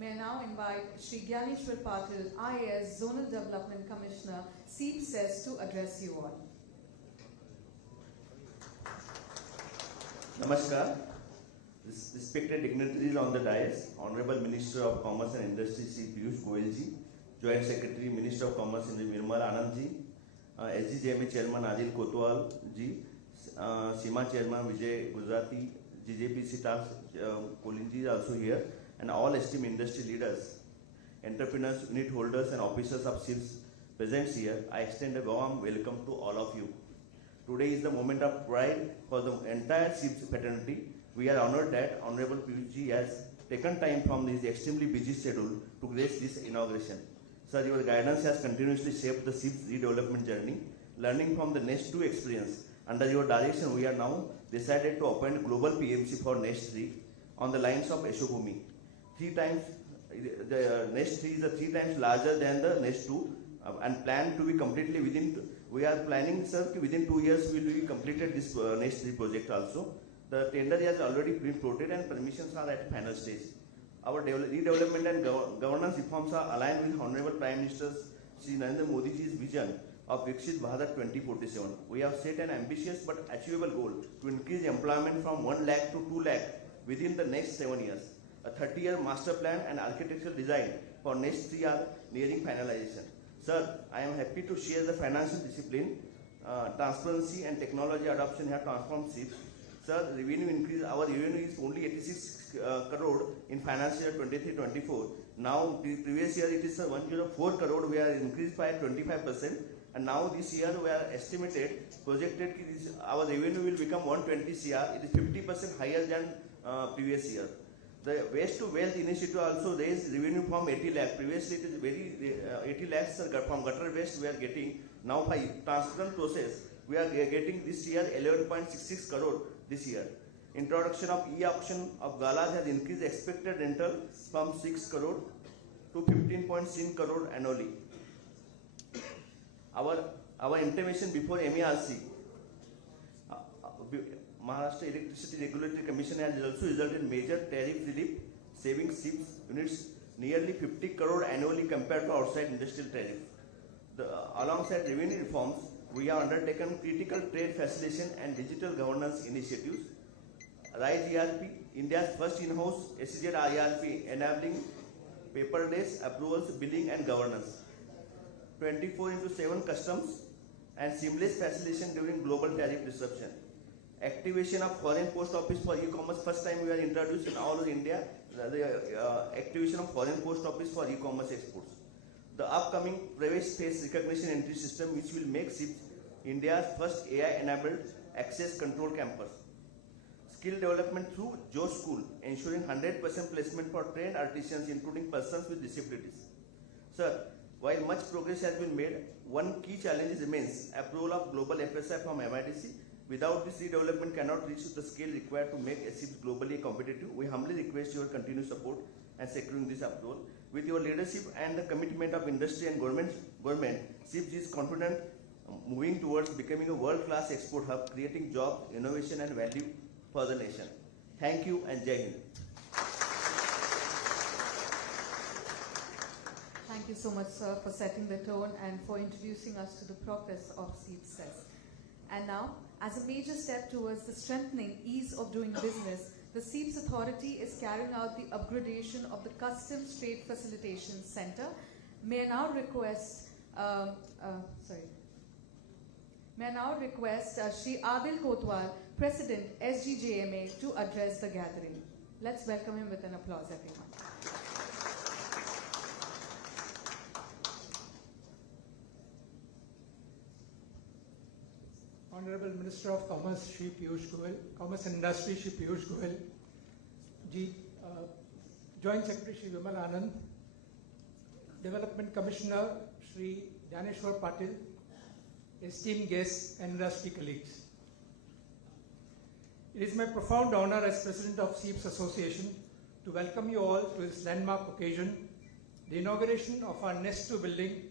May I now invite Shri Gyaneshwar Patil, IAS Zonal Development Commissioner, SEEPZ-SEZ, to address you all. Namaskar. Respected dignitaries on the dais, Honorable Minister of Commerce and Industry, Shri Piyush Goyal ji, Joint Secretary, Minister of Commerce, Nirmal Anand ji, SEEPZ-SEZ Chairman Adil Kotwal ji, SEMA Chairman Vijay Gujarati, GJPC staff Colin ji is also here, and all esteemed industry leaders, entrepreneurs, unit holders, and officers of SEEPZ present here. I extend a warm welcome to all of you. Today is the moment of pride for the entire SEEPZ fraternity. We are honored that Honorable Piyush ji has taken time from his extremely busy schedule to grace this inauguration. Sir, your guidance has continuously shaped the SEEPZ redevelopment journey. Learning from the Next 2 experience, under your direction, we are now decided to appoint global PMC for Next 3 on the lines of Yashobhumi. The Next 3 is 3 times larger than the Next 2 and planned to be completely within. We are planning, sir, within 2 years we will be completed this Next 3 project also. The tender has already been floated and permissions are at final stage. Our redevelopment and governance reforms are aligned with Honorable Prime Minister Shri Narendra Modi ji's vision of Viksit Bharat 2047. We have set an ambitious but achievable goal to increase employment from 1 lakh to 2 lakh within the next 7 years. A 30-year master plan and architectural design for Next 3 are nearing finalization. Sir, I am happy to share the financial discipline, transparency and technology adoption have transformed SEEPZ. Sir, revenue increase, our revenue is only 86 crore in financial year 23-24. Now, the previous year it is 104 crore, we are increased by 25%. And now this year we are projected our revenue will become 120 crore. It is 50% higher than previous year. The waste to wealth initiative also raised revenue from 80 lakh. Previously it is very 80 lakhs from gutter waste we are getting. Now by transparent process we are getting this year 11.66 crore this year. Introduction of e-auction of galas has increased expected rental from 6 crore to 15.6 crore annually. Our intervention before MERC, Maharashtra Electricity Regulatory Commission has also resulted in major tariff relief, saving SEEPZ units nearly 50 crore annually compared to outside industrial tariff. Alongside revenue reforms, we have undertaken critical trade facilitation and digital governance initiatives. RISE ERP, India's first in-house SEZ ERP, enabling paperless approvals, billing and governance. 24/7 customs and seamless facilitation during global tariff disruption. Activation of foreign post office for e-commerce. First time we are introduced in all of India, the activation of foreign post office for e-commerce exports. The upcoming private space recognition entry system, which will make SEEPZ India's first AI-enabled access control campus. Skill development through Josh School, ensuring 100% placement for trained artisans, including persons with disabilities. Sir, while much progress has been made, one key challenge remains: approval of global FSI from MIDC. Without this, redevelopment cannot reach the scale required to make SEEPZ globally competitive. We humbly request your continued support and securing this approval. With your leadership and the commitment of industry and government, SEEPZ is confident moving towards becoming a world-class export hub, creating jobs, innovation and value for the nation. Thank you and Jai Hind. Thank you so much, sir, for setting the tone and for introducing us to the progress of SEEPZ-SEZ. And now, as a major step towards the strengthening ease of doing business, the SEEPZ Authority is carrying out the upgradation of the Customs Trade Facilitation Center. May I now request, Shri Adil Kotwal, President, SGJMA, to address the gathering. Let's welcome him with an applause, everyone. Honorable Minister of Commerce, Shri Piyush Goyal, Commerce and Industry, Shri Piyush Goyal, Joint Secretary, Shri Vimal Anand, Development Commissioner, Shri Gyaneshwar Patil, esteemed guests and industry colleagues. It is my profound honor as President of SEEPZ Association to welcome you all to this landmark occasion, the inauguration of our Next 2 building,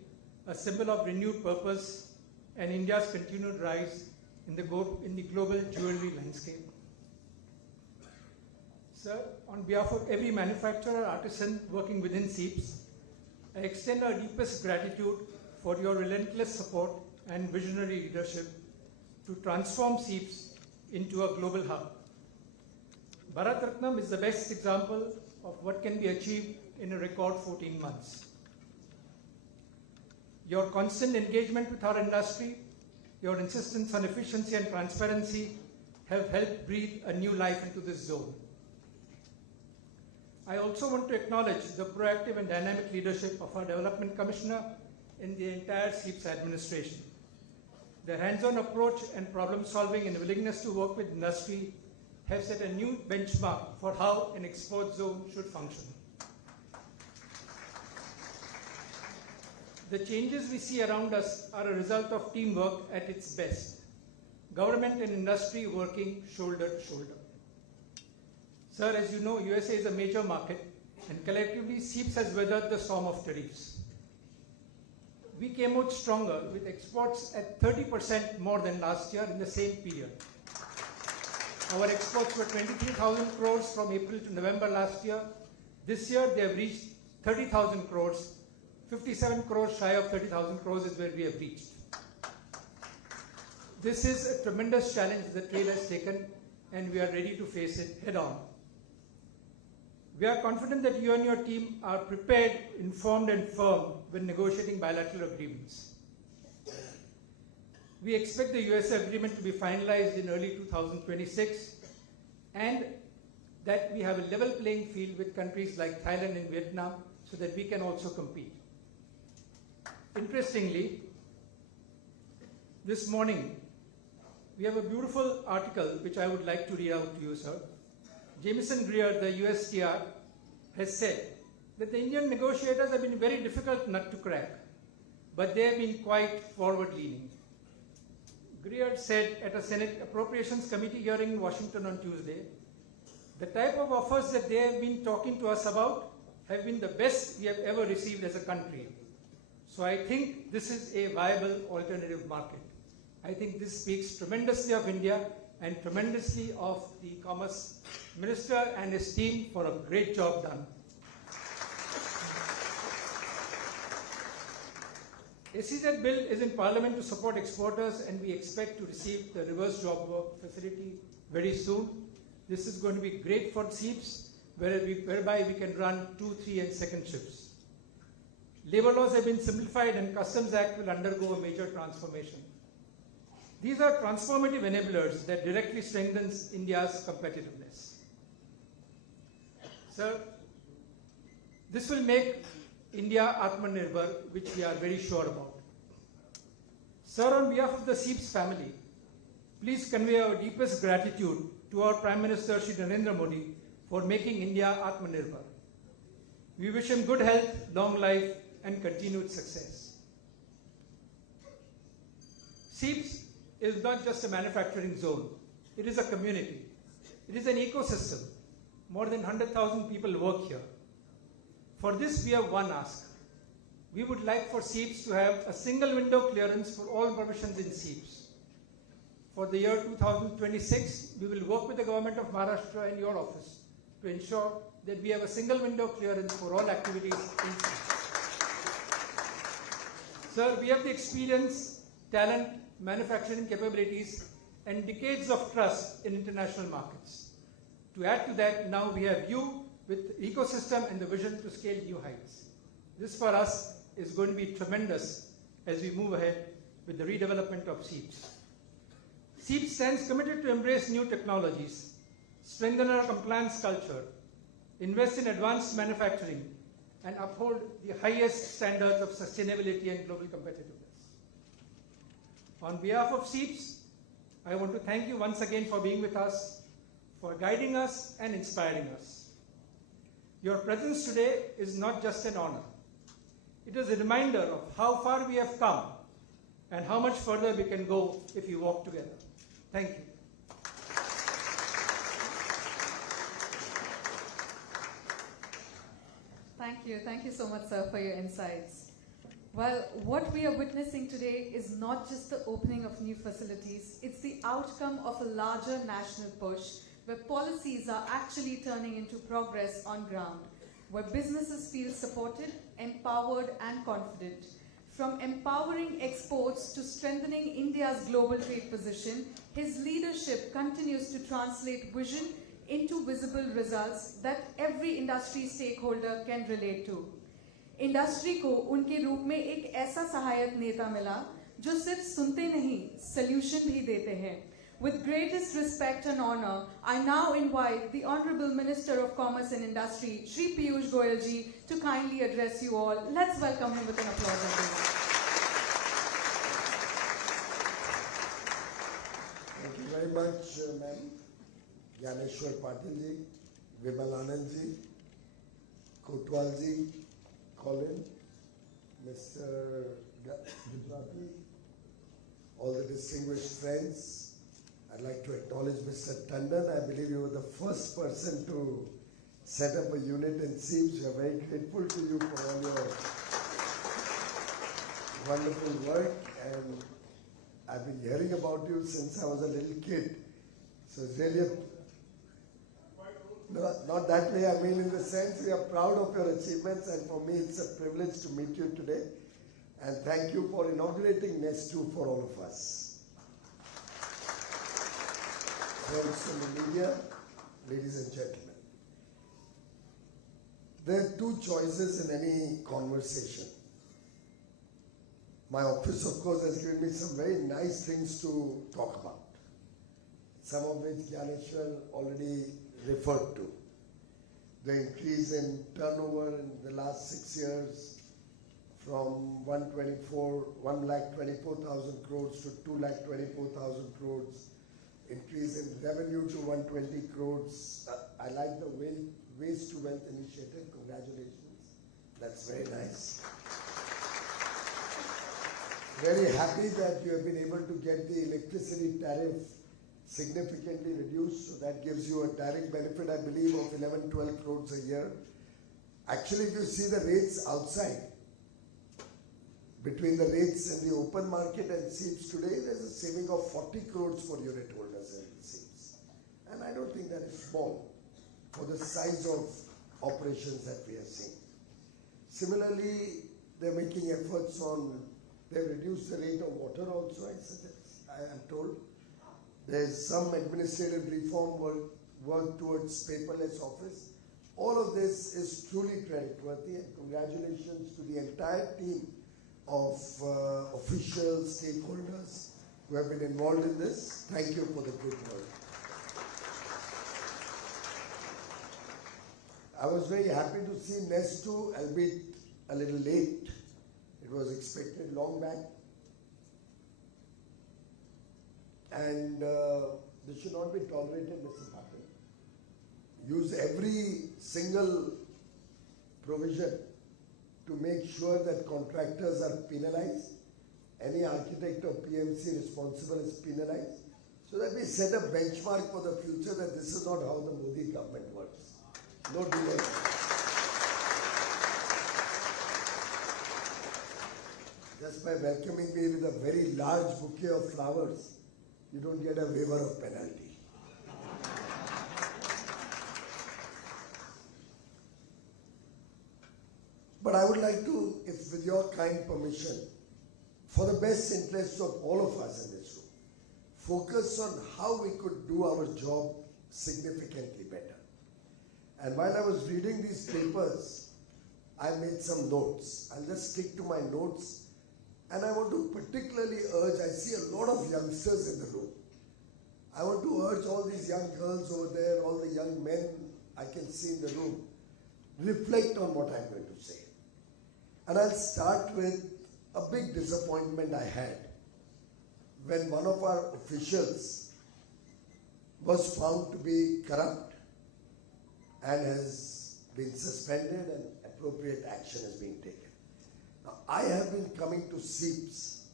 a symbol of renewed purpose and India's continued rise in the global jewelry landscape. Sir, on behalf of every manufacturer, artisan working within SEEPZ, I extend our deepest gratitude for your relentless support and visionary leadership to transform SEEPZ into a global hub. Bharat Ratnam is the best example of what can be achieved in a record 14 months. Your constant engagement with our industry, your insistence on efficiency and transparency have helped breathe a new life into this zone. I also want to acknowledge the proactive and dynamic leadership of our Development Commissioner in the entire SEEPZ administration. Their hands-on approach and problem solving and willingness to work with industry have set a new benchmark for how an export zone should function. The changes we see around us are a result of teamwork at its best. Government and industry working shoulder to shoulder. Sir, as you know, USA is a major market, and collectively SEEPZ has weathered the storm of tariffs. We came out stronger with exports at 30% more than last year in the same period. Our exports were 23,000 crores from April to November last year. This year they have reached 30,000 crores. 57 crores shy of 30,000 crores is where we have reached. This is a tremendous challenge the trade has taken, and we are ready to face it head on. We are confident that you and your team are prepared, informed and firm when negotiating bilateral agreements. We expect the USA agreement to be finalized in early 2026, and that we have a level playing field with countries like Thailand and Vietnam so that we can also compete. Interestingly, this morning we have a beautiful article which I would like to read out to you, sir. Jameson Greer, the USTR, has said that the Indian negotiators have been a very difficult nut to crack, but they have been quite forward-leaning. Greer said at a Senate Appropriations Committee hearing in Washington on Tuesday, the type of offers that they have been talking to us about have been the best we have ever received as a country. So I think this is a viable alternative market. I think this speaks tremendously of India and tremendously of the Commerce Minister and his team for a great job done. SEZ bill is in Parliament to support exporters, and we expect to receive the reverse job work facility very soon. This is going to be great for SEEPZ, whereby we can run 2, 3 and second shifts. Labour laws have been simplified and Customs Act will undergo a major transformation. These are transformative enablers that directly strengthens India's competitiveness. Sir, this will make India Atmanirbhar, which we are very sure about. Sir, on behalf of the SEEPZ family, please convey our deepest gratitude to our Prime Minister Shri Narendra Modi for making India Atmanirbhar. We wish him good health, long life and continued success. SEEPZ is not just a manufacturing zone, it is a community. It is an ecosystem. More than 100,000 people work here. For this, we have one ask. We would like for SEEPZ to have a single window clearance for all permissions in SEEPZ. For the year 2026, we will work with the government of Maharashtra and your office to ensure that we have a single window clearance for all activities in SEEPZ. Sir, we have the experience, talent, manufacturing capabilities, and decades of trust in international markets. To add to that, now we have you with the ecosystem and the vision to scale new heights. This for us is going to be tremendous as we move ahead with the redevelopment of SEEPZ. SEEPZ stands committed to embrace new technologies, strengthen our compliance culture, invest in advanced manufacturing, and uphold the highest standards of sustainability and global competitiveness. On behalf of SEEPZ, I want to thank you once again for being with us, for guiding us and inspiring us. Your presence today is not just an honor. It is a reminder of how far we have come and how much further we can go if we walk together. Thank you. Thank you so much, sir, for your insights. Well, what we are witnessing today is not just the opening of new facilities, it's the outcome of a larger national push where policies are actually turning into progress on ground, where businesses feel supported, empowered and confident. From empowering exports to strengthening India's global trade position, his leadership continues to translate vision into visible results that every industry stakeholder can relate to. Industry को उनके रूप में एक ऐसा सहायक नेता मिला जो सिर्फ सुनते नहीं, सॉल्यूशन भी देते हैं. With greatest respect and honor, I now invite the Honorable Minister of Commerce and Industry, Shri Piyush Goyal ji, to kindly address you all. Let's welcome him with an applause. Thank you very much, ma'am. Gyaneshwar Patil ji, Vimal Anand ji, Kotwal ji, Colin, Mr. Gujarati, all the distinguished friends. I'd like to acknowledge Mr. Tandon. I believe you were the first person to set up a unit in SEEPZ. We are very grateful to you for all your wonderful work, and I've been hearing about you since I was a little kid. So it's really not that way. I mean, in the sense we are proud of your achievements, and for me it's a privilege to meet you today. And thank you for inaugurating Nest 2 for all of us. Friends from the media, ladies and gentlemen, there are two choices in any conversation. My office, of course, has given me some very nice things to talk about, some of which Gyaneshwar already referred to. The increase in turnover in the last 6 years from 1,24,000 crores to 2,24,000 crores. Increase in revenue to 120 crores. I like the Waste to Wealth initiative. Congratulations. That's very nice. Very happy that you have been able to get the electricity tariff significantly reduced. So that gives you a direct benefit, I believe, of 11-12 crores a year. Actually, if you see the rates outside, between the rates in the open market and SEEPZ today, there's a saving of 40 crores for unit holders in SEEPZ. And I don't think that is small for the size of operations that we are seeing. Similarly, they're making efforts on, they've reduced the rate of water also, I am told. There's some administrative reform work towards paperless office. All of this is truly creditworthy, and congratulations to the entire team of officials, stakeholders who have been involved in this. Thank you for the good work. I was very happy to see Nest 2, albeit a little late. It was expected long back. And this should not be tolerated, Mr. Patil. Use every single provision to make sure that contractors are penalized. Any architect or PMC responsible is penalized. So that we set a benchmark for the future that this is not how the Modi government works. No delay. Just by welcoming me with a very large bouquet of flowers, you don't get a waiver of penalty. But I would like to, if with your kind permission, for the best interests of all of us in this room, focus on how we could do our job significantly better. And while I was reading these papers, I made some notes. I'll just stick to my notes. And I want to particularly urge, I see a lot of youngsters in the room. I want to urge all these young girls over there, all the young men I can see in the room, reflect on what I'm going to say. And I'll start with a big disappointment I had when one of our officials was found to be corrupt and has been suspended and appropriate action is being taken. Now, I have been coming to SEEPZ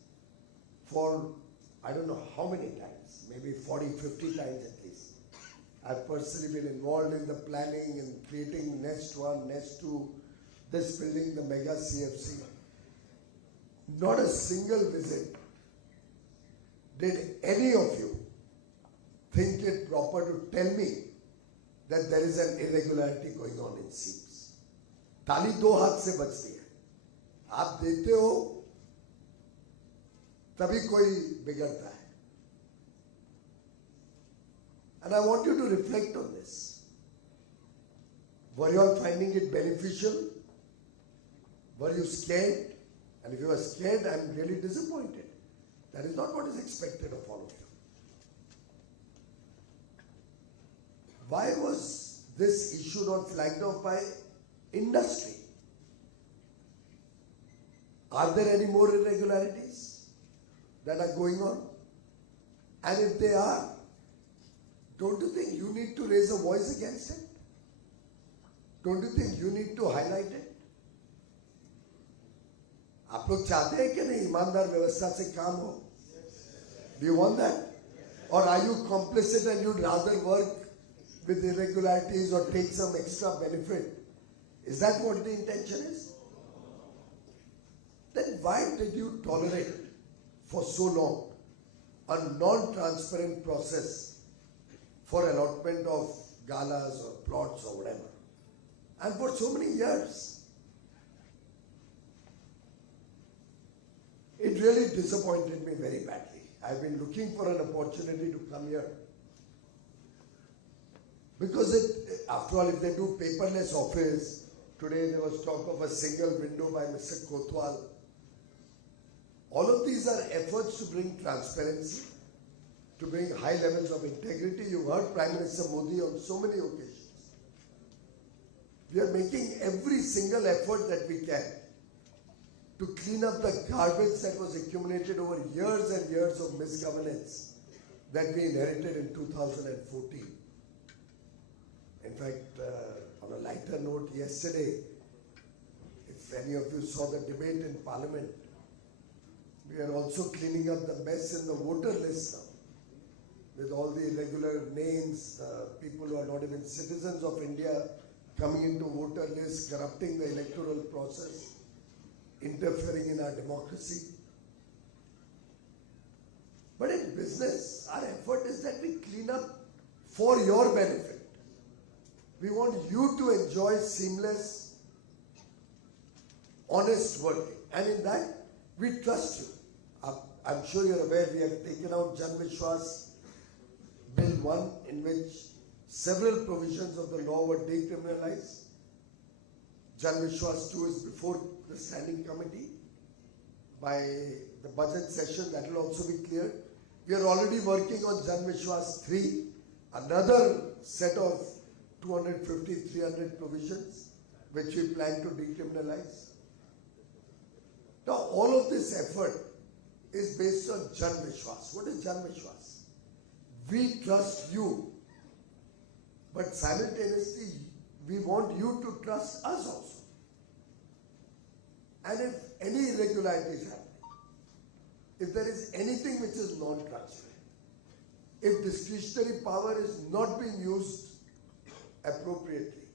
for I don't know how many times, maybe 40, 50 times at least. I've personally been involved in the planning and creating Nest 1, Nest 2, this building, the mega CFC. Not a single visit did any of you think it proper to tell me that there is an irregularity going on in SEEPZ. ताली दो हाथ से बजती है, आप देते हो तभी कोई बिगड़ता है. And I want you to reflect on this. Were you all finding it beneficial? Were you scared? And if you were scared, I am really disappointed. That is not what is expected of all of you. Why was this issue not flagged off by industry? Are there any more irregularities that are going on? And if they are, don't you think you need to raise a voice against it? Don't you think you need to highlight it? आप लोग चाहते हैं कि नहीं ईमानदार व्यवस्था से काम हो? Do you want that? Or are you complicit and you'd rather work with irregularities or take some extra benefit? Is that what the intention is? Then why did you tolerate for so long a non-transparent process for allotment of galas or plots or whatever? And for so many years. It really disappointed me very badly. I've been looking for an opportunity to come here. Because after all, if they do paperless office, today there was talk of a single window by Mr. Kotwal. All of these are efforts to bring transparency, to bring high levels of integrity. You heard Prime Minister Modi on so many occasions. We are making every single effort that we can to clean up the garbage that was accumulated over years and years of misgovernance that we inherited in 2014. In fact, on a lighter note, yesterday, if any of you saw the debate in Parliament, we are also cleaning up the mess in the voter list now, with all the irregular names, people who are not even citizens of India coming into voter lists, corrupting the electoral process, interfering in our democracy. But in business, our effort is that we clean up for your benefit. We want you to enjoy seamless, honest working. And in that, we trust you. I'm sure you're aware we have taken out Jan Vishwas Bill 1, in which several provisions of the law were decriminalized. Jan Vishwas 2 is before the standing committee. By the budget session, that will also be cleared. We are already working on Jan Vishwas 3, another set of 250, 300 provisions, which we plan to decriminalize. Now, all of this effort is based on Jan Vishwas. What is Jan Vishwas? We trust you, but simultaneously, we want you to trust us also. And if any irregularity is happening, if there is anything which is non-transparent, if discretionary power is not being used appropriately,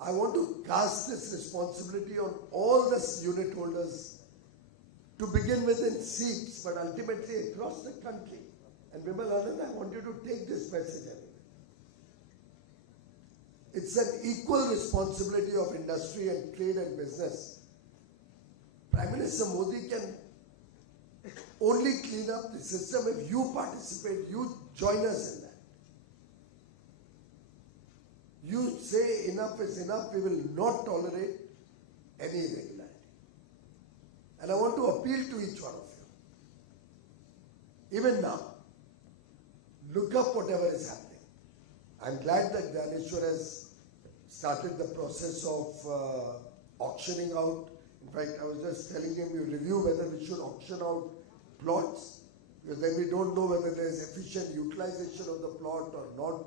I want to cast this responsibility on all the unit holders, to begin with in SEEPZ, but ultimately across the country. And Vimal Anand, I want you to take this message away. It's an equal responsibility of industry and trade and business. Prime Minister Modi can only clean up the system if you participate, you join us in that. You say enough is enough, we will not tolerate any irregularity. And I want to appeal to each one of you. Even now, look up whatever is happening. I'm glad that Dhaneshwar has started the process of auctioning out. In fact, I was just telling him, you review whether we should auction out plots, because then we don't know whether there is efficient utilization of the plot or not,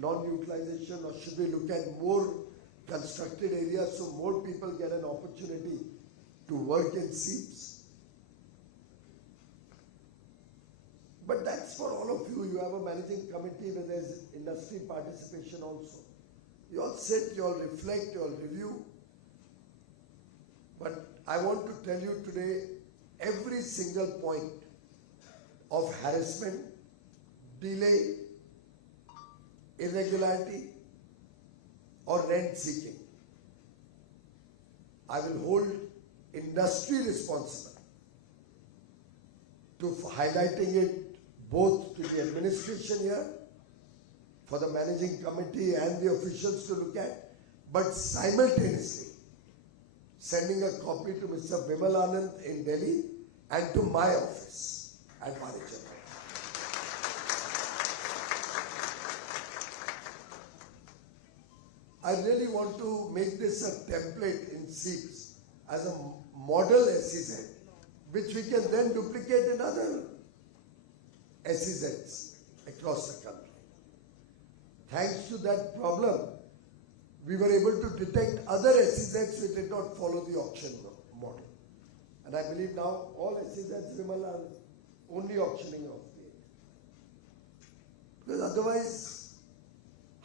non-utilization, or should we look at more constructed areas so more people get an opportunity to work in SEEPZ. But that's for all of you. You have a managing committee where there's industry participation also. You all sit, you all reflect, you all review. But I want to tell you today, every single point of harassment, delay, irregularity, or rent seeking. I will hold industry responsible to highlighting it both to the administration here, for the managing committee and the officials to look at, but simultaneously sending a copy to Mr. Vimal Anand in Delhi and to my office at Manager. I really want to make this a template in SEEPZ as a model SEZ, which we can then duplicate in other SEZs across the country. Thanks to that problem, we were able to detect other SEZs which did not follow the auction model. And I believe now all SEZs, Vimal, are only auctioning off the area. Because otherwise,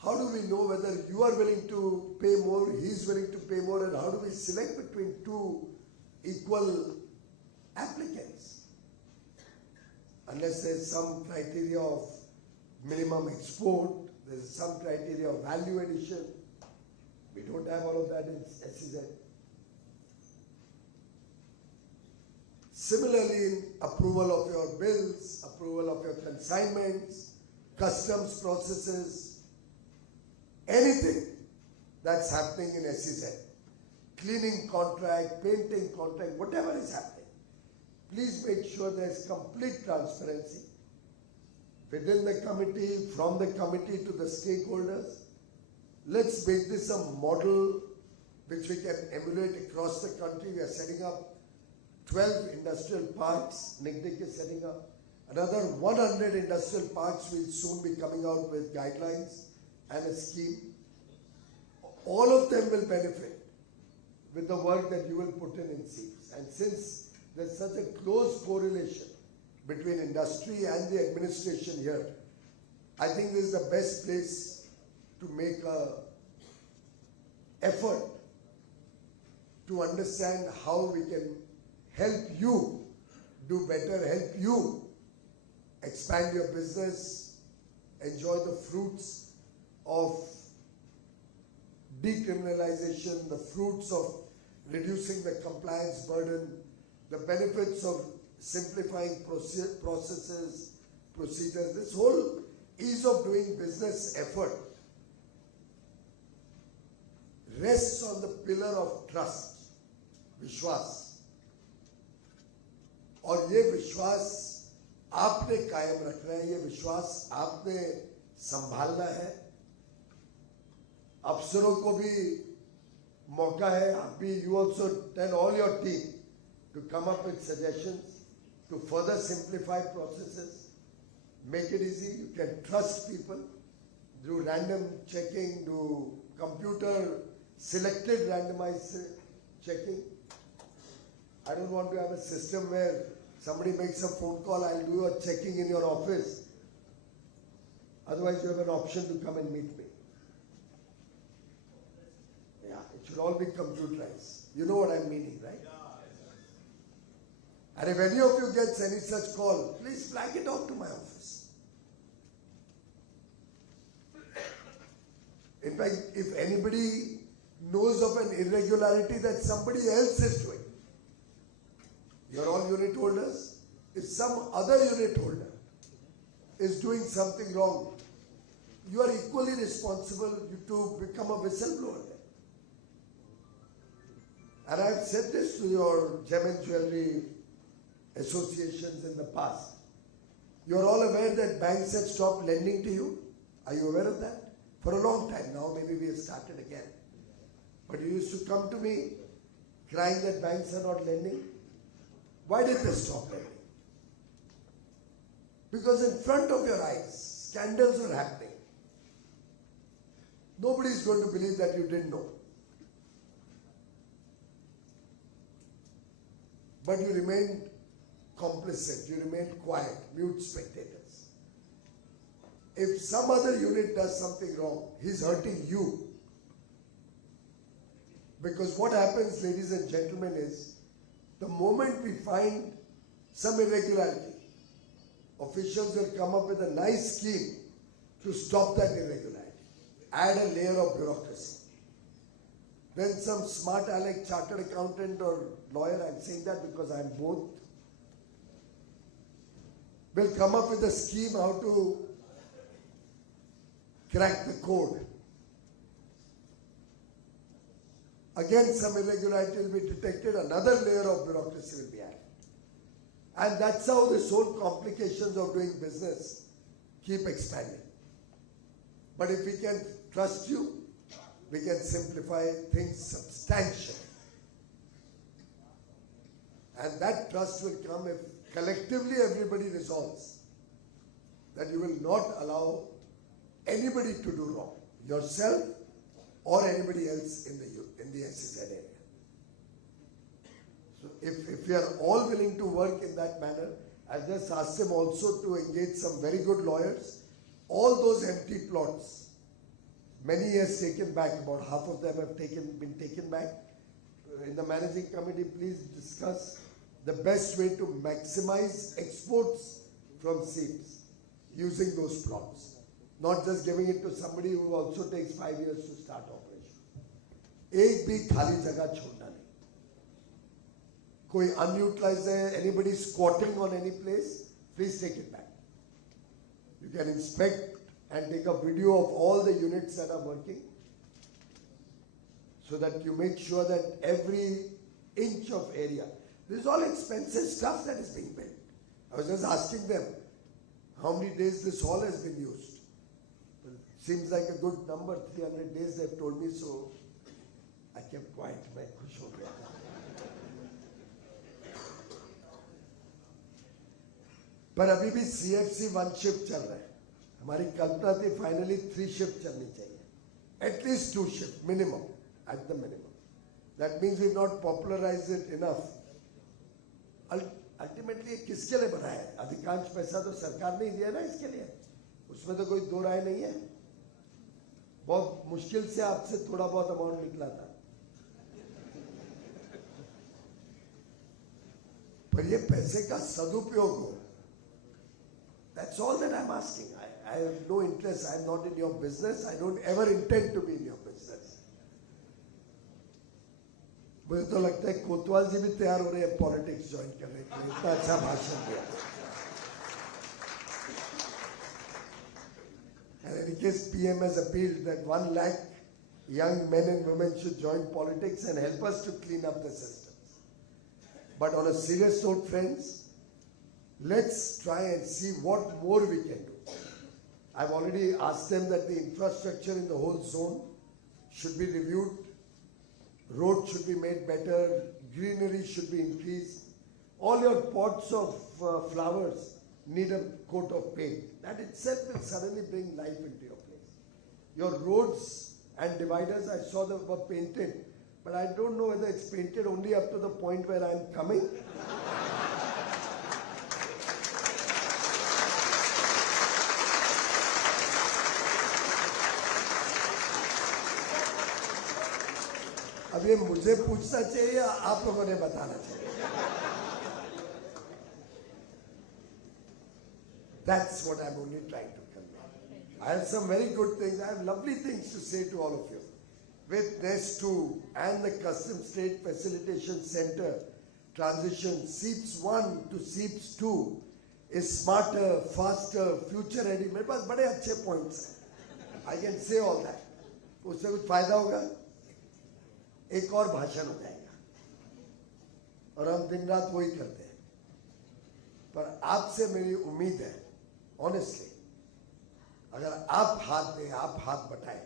how do we know whether you are willing to pay more, he is willing to pay more, and how do we select between two equal applicants? Unless there is some criteria of minimum export, there is some criteria of value addition. We don't have all of that in SEZ. Similarly, in approval of your bills, approval of your consignments, customs processes, anything that's happening in SEZ, cleaning contract, painting contract, whatever is happening, please make sure there's complete transparency within the committee, from the committee to the stakeholders. Let's make this a model which we can emulate across the country. We are setting up 12 industrial parks. NICDIC is setting up. Another 100 industrial parks will soon be coming out with guidelines and a scheme. All of them will benefit with the work that you will put in SEEPZ. And since there's such a close correlation between industry and the administration here, I think this is the best place to make an effort to understand how we can help you do better, help you expand your business, enjoy the fruits of decriminalization, the fruits of reducing the compliance burden, the benefits of simplifying processes, procedures. This whole ease of doing business effort rests on the pillar of trust, विश्वास, और ये विश्वास आपने कायम रखना है, ये विश्वास आपने संभालना है. अफसरों को भी मौका है, आप भी, you also tell all your team to come up with suggestions to further simplify processes, make it easy. You can trust people, do random checking, do computer selected randomized checking. I don't want to have a system where somebody makes a phone call, I'll do your checking in your office. Otherwise you have an option to come and meet me. Yeah, it should all be computerized. You know what I'm meaning, right? And if any of you gets any such call, please flag it out to my office. In fact, if anybody knows of an irregularity that somebody else is doing, you're all unit holders. If some other unit holder is doing something wrong, you are equally responsible to become a whistleblower. And I've said this to your gem and jewelry associations in the past. You're all aware that banks had stopped lending to you. Are you aware of that? For a long time now, maybe we have started again. But you used to come to me crying that banks are not lending. Why did they stop lending? Because in front of your eyes, scandals were happening. Nobody is going to believe that you didn't know. But you remained complicit, you remained quiet, mute spectators. If some other unit does something wrong, he's hurting you. Because what happens, ladies and gentlemen, is the moment we find some irregularity officials will come up with a nice scheme to stop that irregularity. Add a layer of bureaucracy. Then some smart aleck chartered accountant or lawyer, I'm saying that because I'm both, will come up with a scheme how to crack the code. Again, some irregularity will be detected, another layer of bureaucracy will be added. And that's how this whole complications of doing business keep expanding. But if we can trust you, we can simplify things substantially. And that trust will come if collectively everybody resolves that you will not allow anybody to do wrong, yourself or anybody else in the SEZ area. So if we are all willing to work in that manner, I just asked him also to engage some very good lawyers. All those empty plots, many he has taken back, about half of them have been taken back. In the managing committee, please discuss the best way to maximize exports from SEEPZ using those plots. Not just giving it to somebody who also takes 5 years to start operation. एक भी खाली जगह छोड़ना नहीं. कोई unutilized है, anybody squatting on any place, please take it back. You can inspect and take a video of all the units that are working so that you make sure that every inch of area, this is all expensive stuff that is being built. I was just asking them how many days this hall has been used. Seems like a good number, 300 days they've told me, so I kept quiet. मैं खुश हो गया. पर अभी भी CFC 1 shift चल रहा है. हमारी कल्पना थी फाइनली 3 shift चलनी चाहिए. At least 2 shift minimum, at the minimum. That means we've not popularized it enough. Ultimately किसके लिए बनाया है? अधिकांश पैसा तो सरकार ने ही दिया ना इसके लिए. उसमें तो कोई दो राय नहीं है. बहुत मुश्किल से आपसे थोड़ा बहुत अमाउंट निकला था. पर ये पैसे का सदुपयोग हो. That's all that I'm asking. I have no interest. I'm not in your business. I don't ever intend to be in your business. मुझे तो लगता है कोतवाल जी भी तैयार हो रहे हैं पॉलिटिक्स ज्वाइन करने के लिए. इतना अच्छा भाषण दिया. And in case PM has appealed that 1 lakh young men and women should join politics and help us to clean up the systems. But on a serious note, friends, let's try and see what more we can do. I've already asked them that the infrastructure in the whole zone should be reviewed. Roads should be made better. Greenery should be increased. All your pots of flowers need a coat of paint. That itself will suddenly bring life into your place. Your roads and dividers, I saw them were painted. But I don't know whether it's painted only up to the point where I'm coming. अब ये मुझे पूछना चाहिए या आप लोगों ने बताना चाहिए? That's what I'm only trying to convey. I have some very good things. I have lovely things to say to all of you. With NEST 2 and the Custom State Facilitation Center transition, SEEPZ-1 to SEEPZ-2 is smarter, faster, future ready. मेरे पास बड़े अच्छे points हैं. I can say all that. उससे कुछ फायदा होगा? एक और भाषण हो जाएगा. और हम दिन रात वही करते हैं. पर आपसे मेरी उम्मीद है, honestly, अगर आप हाथ दें, आप हाथ बटाएं,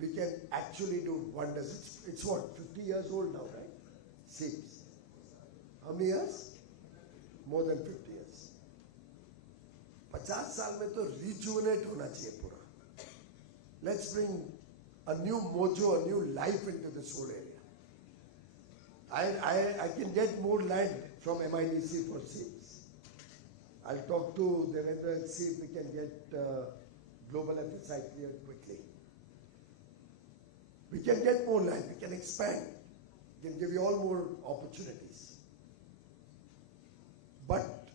we can actually do wonders. It's what, 50 years old now, right? SEEPZ. How many years? More than 50 years. 50 साल में तो rejuvenate होना चाहिए पूरा. Let's bring a new mojo, a new life into this whole area. I can get more land from MIDC for SEEPZ. I'll talk to Devendra and see if we can get global FSI cleared quickly. We can get more land, we can expand, we can give you all more opportunities. But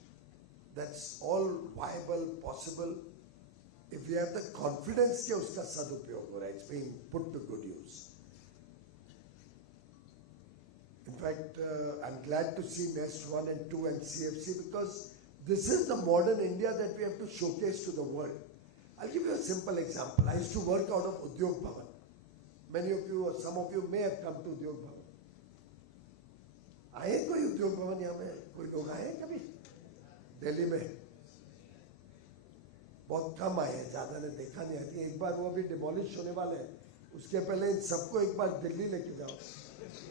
That's all viable, possible, if we have the confidence कि उसका सदुपयोग हो रहा है, it's being put to good use. In fact, I'm glad to see Nest 1 and 2 and CFC because this is the modern India that we have to showcase to the world. I'll give you a simple example. I used to work out of Udyog Bhavan. Many of you or some of you may have come to Udyog Bhavan. आए कोई उद्योग भवन यहाँ में? कोई लोग आए कभी दिल्ली में? बहुत कम आए हैं, ज्यादा ने देखा नहीं आती। एक बार वो अभी डिमोलिश होने वाले हैं, उसके पहले इन सबको एक बार दिल्ली लेके जाओ,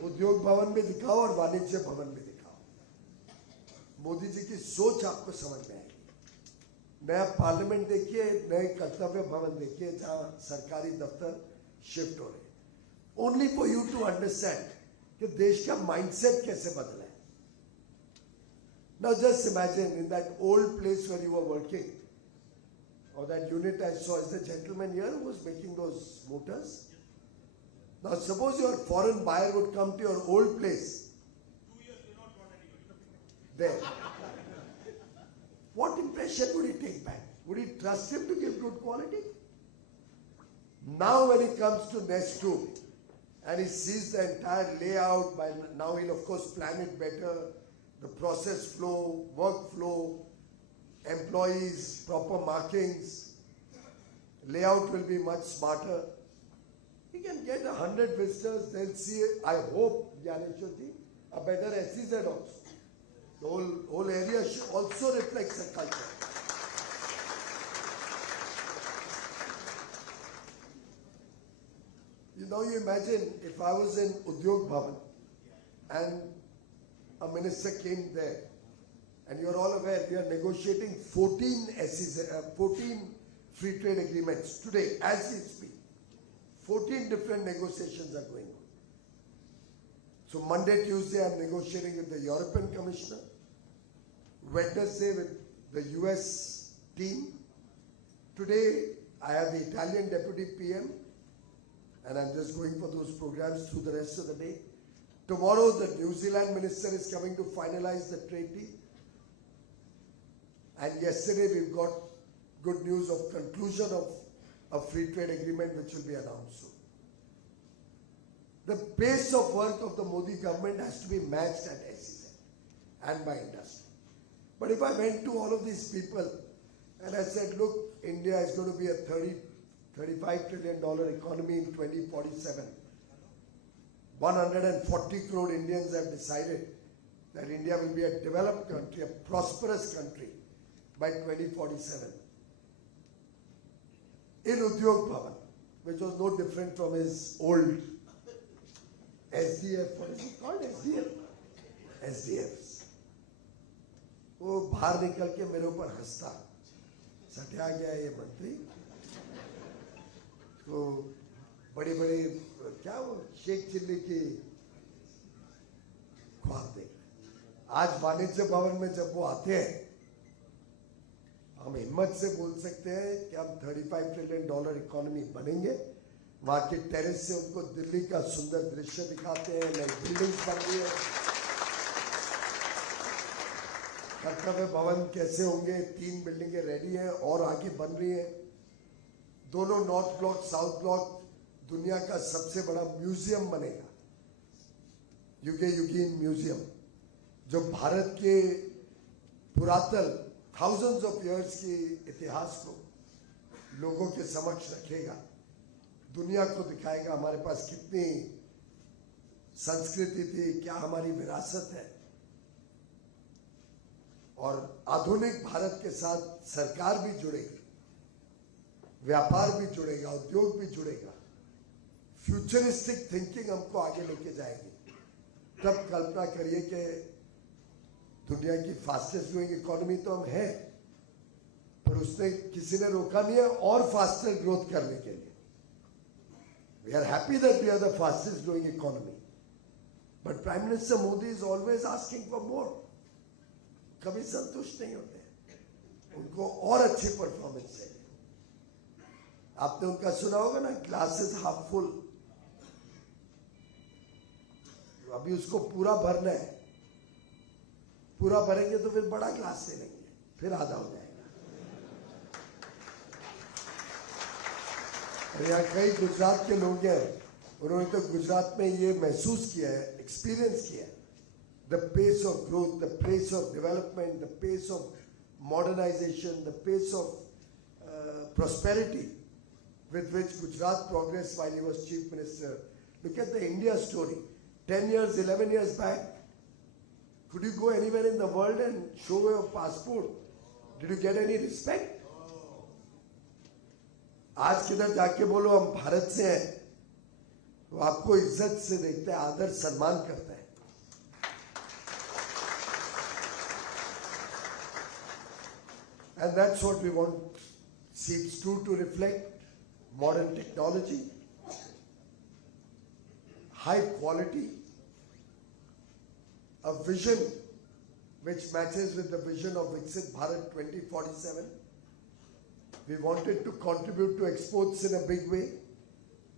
उद्योग भवन भी दिखाओ और वाणिज्य भवन भी दिखाओ। मोदी जी की सोच आपको समझ में आएगी। नया पार्लियामेंट देखिए, नए कर्तव्य भवन देखिए जहां सरकारी दफ्तर शिफ्ट हो रहे। Only for you to understand कि देश का माइंडसेट कैसे बदला है। Now just imagine in that old place where you were working, or that unit I saw, is the gentleman here who was making those motors? Now suppose your foreign buyer would come to your old place. 2 years we not got anybody. There. What impression would he take back? Would he trust him to give good quality? Now when he comes to Nest 2, and he sees the entire layout, by now he'll of course plan it better, the process flow, workflow, employees, proper markings, layout will be much smarter. He can get 100 visitors, they'll see, I hope, Gyaneshwarji, a better SEZ also. The whole area also reflects the culture. You know, you imagine if I was in Udyog Bhavan and a minister came there, and you're all aware we are negotiating 14 free trade agreements today as we speak. 14 different negotiations are going on. So Monday, Tuesday I'm negotiating with the European Commissioner. Wednesday with the US team. Today I have the Italian Deputy PM. And I'm just going for those programs through the rest of the day. Tomorrow, the New Zealand minister is coming to finalize the treaty. And yesterday, we've got good news of conclusion of a free trade agreement which will be announced soon. The pace of work of the Modi government has to be matched at SEZ and by industry. But if I went to all of these people and I said, look, India is going to be a $35 trillion economy in 2047. 140 crore Indians have decided that India will be a developed country, a prosperous country by 2047. In Udyog Bhavan, which was no different from his old SDF, what is it called? SDF? SDFs. वो बाहर निकल के मेरे ऊपर हंसता, सटिया गया ये मंत्री, तो बड़ी बड़ी क्या वो शेख चिल्ली की ख्वाब देख। आज वाणिज्य भवन में जब वो आते हैं, हम हिम्मत से बोल सकते हैं कि हम $35 ट्रिलियन इकोनॉमी बनेंगे। वहां के टेरेस से उनको दिल्ली का सुंदर दृश्य दिखाते हैं, नई बिल्डिंग्स बन रही है, कर्तव्य भवन कैसे होंगे, 3 बिल्डिंगें रेडी हैं और आगे बन रही हैं। दोनों नॉर्थ ब्लॉक साउथ ब्लॉक दुनिया का सबसे बड़ा म्यूजियम बनेगा, युगे युगीन म्यूजियम, जो भारत के पुरातन थाउजेंड्स ऑफ इयर्स के इतिहास को लोगों के समक्ष रखेगा, दुनिया को दिखाएगा हमारे पास कितनी संस्कृति थी, क्या हमारी विरासत है। और आधुनिक भारत के साथ सरकार भी जुड़ेगी, व्यापार भी जुड़ेगा, उद्योग भी जुड़ेगा, फ्यूचरिस्टिक थिंकिंग हमको आगे लेके जाएगी। तब कल्पना करिए कि दुनिया की फास्टेस्ट ग्रोइंग इकोनॉमी तो हम हैं, पर उसने किसी ने रोका नहीं है और फास्टर ग्रोथ करने के लिए। We are happy that we are the fastest growing economy, but prime minister Modi is always asking for more. कभी संतुष्ट नहीं होते, उनको और अच्छी परफॉर्मेंस चाहिए। आपने उनका सुना होगा ना, ग्लास इज हाफ फुल, अभी उसको पूरा भरना है, पूरा भरेंगे तो फिर बड़ा ग्लास ले लेंगे, फिर आधा हो जाएगा। और यहाँ कई गुजरात के लोग हैं, उन्होंने तो गुजरात में ये महसूस किया है, एक्सपीरियंस किया है, the pace of growth, the pace of development, the pace of modernization, the pace of prosperity with which Gujarat progressed while he was chief minister. Look at the India story. 10 years, 11 years back, could you go anywhere in the world and show your passport? Did you get any respect? आज किधर जाके बोलो हम भारत से हैं, वो आपको इज्जत से देखते हैं, आदर सम्मान करता है। And that's what we want SEEPZ-2 to reflect: modern technology, high quality, a vision which matches with the vision of Viksit Bharat 2047. We wanted to contribute to exports in a big way.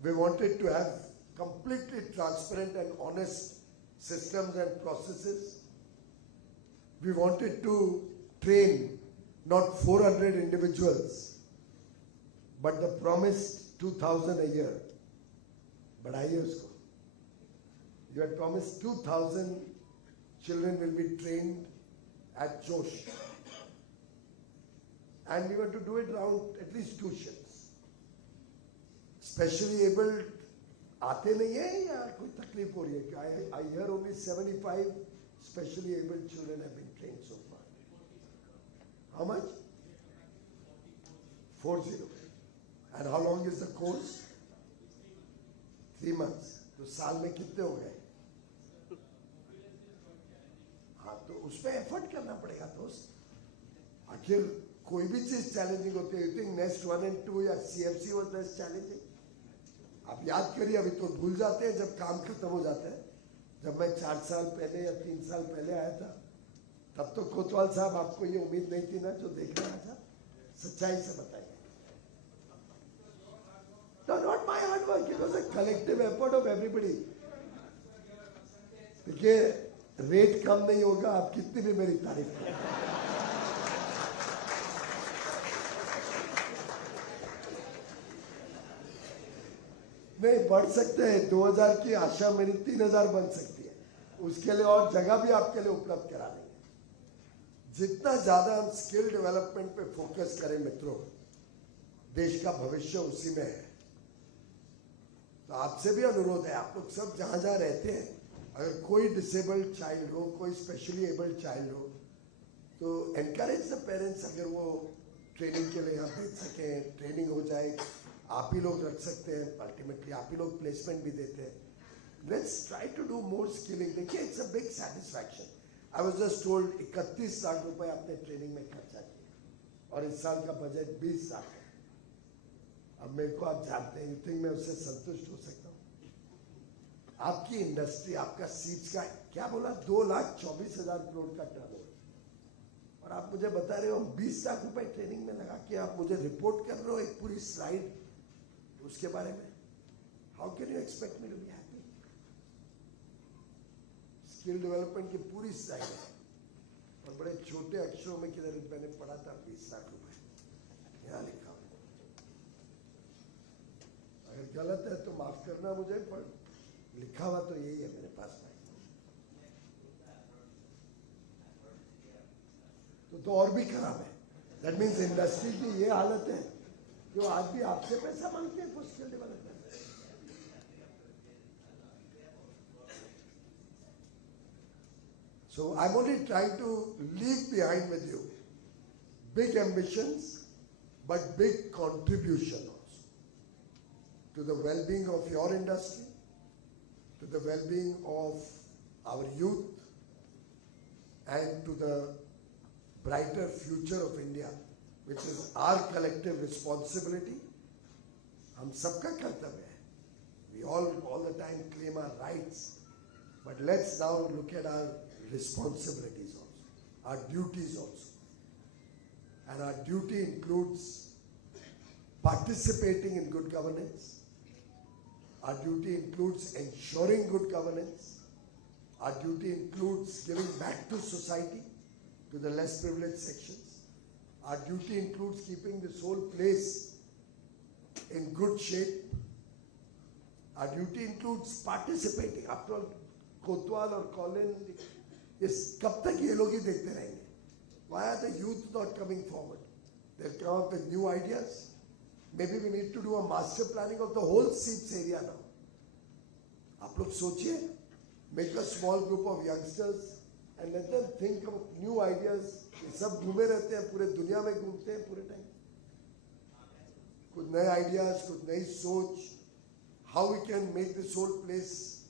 We wanted to have completely transparent and honest systems and processes. We wanted to train not 400 individuals, but the promised 2,000 a year. बढ़ाइए उसको. You had promised 2,000 children will be trained at Josh. And we were to do it around at least 2 shifts. Specially abled आते नहीं है या कोई तकलीफ हो रही है? I hear only 75 specially abled children have been trained so far. How much? 40. And how long is the course? 3 months. तो साल में कितने हो गए? हाँ, तो उसमें एफर्ट करना पड़ेगा दोस्त. आखिर कोई भी चीज चैलेंजिंग होती है. You think Nest 1 and 2 या CFC was less challenging? आप याद करिए, अभी तो भूल जाते हैं जब काम खत्म हो जाता है. जब मैं 4 साल पहले या 3 साल पहले आया था, तब तो कोतवाल साहब आपको ये उम्मीद नहीं थी ना जो देख रहा था. सच्चाई से बताइए. No, not my hard work. It was a collective effort of everybody. देखिए, रेट कम नहीं होगा, आप कितनी भी मेरी तारीफ करें. नहीं बढ़ सकते हैं. 2000 की आशा मेरी 3000 बन सकती है. उसके लिए और जगह भी आपके लिए उपलब्ध करा देंगे. जितना ज्यादा हम स्किल डेवलपमेंट पे फोकस करें मित्रों, देश का भविष्य उसी में है. तो आपसे भी अनुरोध है, आप लोग सब जहां जहां रहते हैं, अगर कोई डिसेबल्ड चाइल्ड हो, कोई स्पेशली एबल्ड चाइल्ड हो, तो एनकरेज द पेरेंट्स. अगर वो ट्रेनिंग के लिए यहाँ भेज सकें, ट्रेनिंग हो जाए, आप ही लोग रख सकते हैं. अल्टीमेटली आप ही लोग प्लेसमेंट भी देते हैं. Let's try to do more skilling. देखिए, it's a big satisfaction. I was just told 31 lakh रुपए आपने ट्रेनिंग में खर्चा किया और इस साल का बजट 20 लाख है. अब मेरे को आप जानते हैं, यू थिंक मैं उससे संतुष्ट हो सकता हूँ? आपकी इंडस्ट्री, आपका सीप्स का क्या बोला, 2,24,000 करोड़ का टर्नओवर, और आप मुझे बता रहे हो 20 लाख रुपए ट्रेनिंग में लगा के आप मुझे रिपोर्ट कर रहे हो एक पूरी स्लाइड उसके बारे में. How can you expect me to be happy? Skill development की पूरी स्लाइड है और बड़े छोटे अक्षरों में किधर मैंने पढ़ा था 20 लाख रुपए यहाँ लिखा. अगर गलत है तो माफ करना मुझे, पर लिखा हुआ तो यही है मेरे पास में. तो और भी खराब है. दैट मीन्स इंडस्ट्री की ये हालत है कि वो आज भी आपसे पैसा मांगते हैं for skill development. So I'm only trying to leave behind with you big ambitions, but big contribution also to the well-being of your industry, to the well-being of our youth, and to the brighter future of India, which is our collective responsibility. हम सबका कर्तव्य है. We all the time claim our rights, but let's now look at our responsibilities also, our duties also. And our duty includes participating in good governance. Our duty includes ensuring good governance. Our duty includes giving back to society, to the less privileged sections. Our duty includes keeping this whole place in good shape. Our duty includes participating. After all, Kotwal or Colin, कब तक ये लोग ही देखते रहेंगे? Why are the youth not coming forward? They'll come up with new ideas. Maybe we need to do a master planning of the whole SEEPZ area now. आप लोग सोचिए, make a small group of youngsters and let them think of new ideas. ये सब घूमे रहते हैं, पूरे दुनिया में घूमते हैं पूरे टाइम. कुछ नए ideas, कुछ नई सोच. How we can make this whole place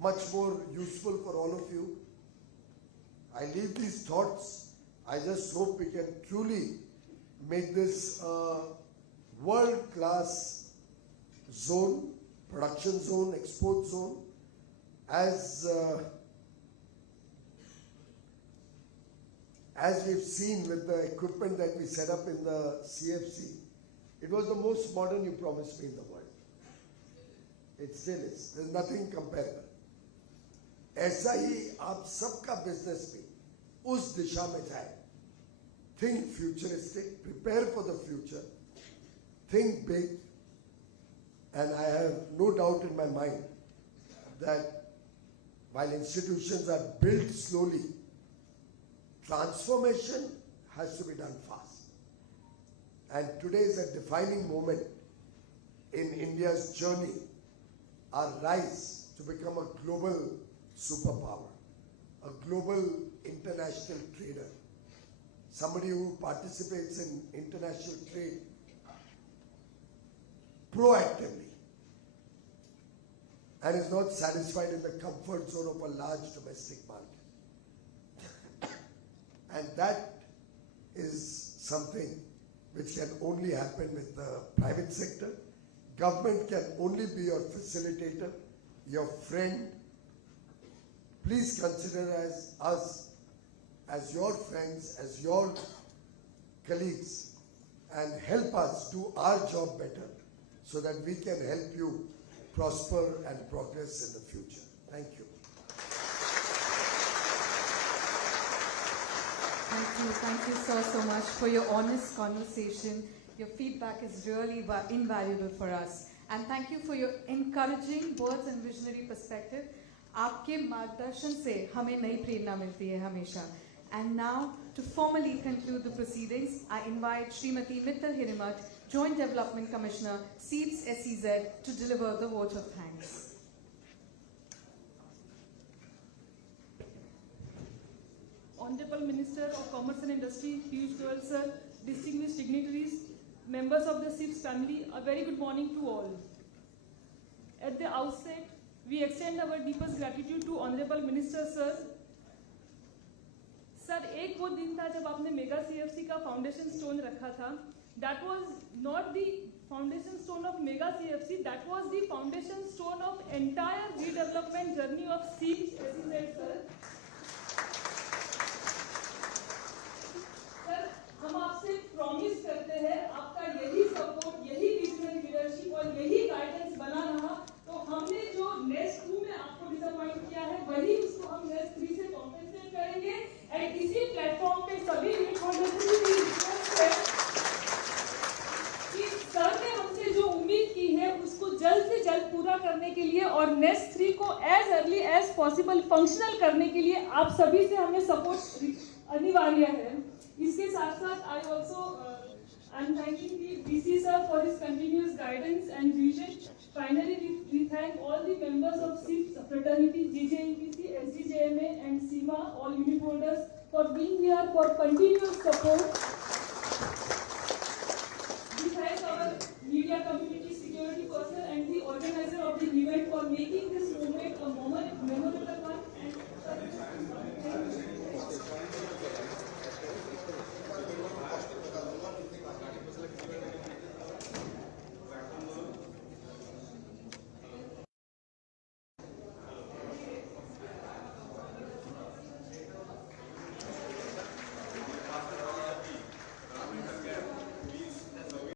much more useful for all of you. I leave these thoughts. I just hope we can truly make this a world-class zone, production zone, export zone, as we've seen with the equipment that we set up in the CFC. It was the most modern you promised me in the world. It still is. There's nothing comparable. ऐसा ही आप सबका business भी उस दिशा में जाए. Think futuristic, prepare for the future, think big, and I have no doubt in my mind that while institutions are built slowly, transformation has to be done fast. And today is a defining moment in India's journey, our rise to become a global superpower, a global international trader, somebody who participates in international trade proactively and is not satisfied in the comfort zone of a large domestic market. And that is something which can only happen with the private sector. Government can only be your facilitator, your friend. Please consider us as your friends, as your colleagues, and help us do our job better so that we can help you prosper and progress in the future. Thank you. Thank you, sir, so much for your honest conversation. Your feedback is really invaluable for us. And thank you for your encouraging words and visionary perspective. आपके मार्गदर्शन से हमें नई प्रेरणा मिलती है हमेशा. And now, to formally conclude the proceedings, I invite Srimati Mittal Hirimat, Joint Development Commissioner, SEEPZ-SEZ, to deliver the vote of thanks. Honorable Minister of Commerce and Industry, Piyush Goyal sir, distinguished dignitaries, members of the SEEPZ family, a very good morning to all. At the outset, we extend our deepest gratitude to Honorable Minister sir. Sir, एक वो दिन था जब आपने mega CFC का foundation stone रखा था. That was not the foundation stone of mega CFC. That was the foundation stone of entire redevelopment journey of SEEPZ-SEZ, sir. Sir, हम आपसे प्रॉमिस करते हैं आपका यही सपोर्ट, यही विजनरी लीडरशिप और यही गाइडेंस बना रहा. तो हमने जो नेक्स्ट 2 में आपको डिसअपॉइंट किया है, वही उसको हम नेक्स्ट 3 से कॉम्पेंसेट करेंगे. एंड इसी प्लेटफॉर्म पे सभी यूनिट होल्डर्स की रिक्वेस्ट है कि सर ने हमसे जो उम्मीद की है उसको जल्द से जल्द पूरा करने के लिए और नेक्स्ट 3 को as early as possible functional करने के लिए आप सभी से हमें सपोर्ट अनिवार्य है. इसके साथ साथ I also I am thanking the DC sir for his continuous guidance and vision. Finally, we thank all the members of SEEPZ fraternity, GJEPC, SDJMA and SEMA, all unit holders for being here, for continuous support.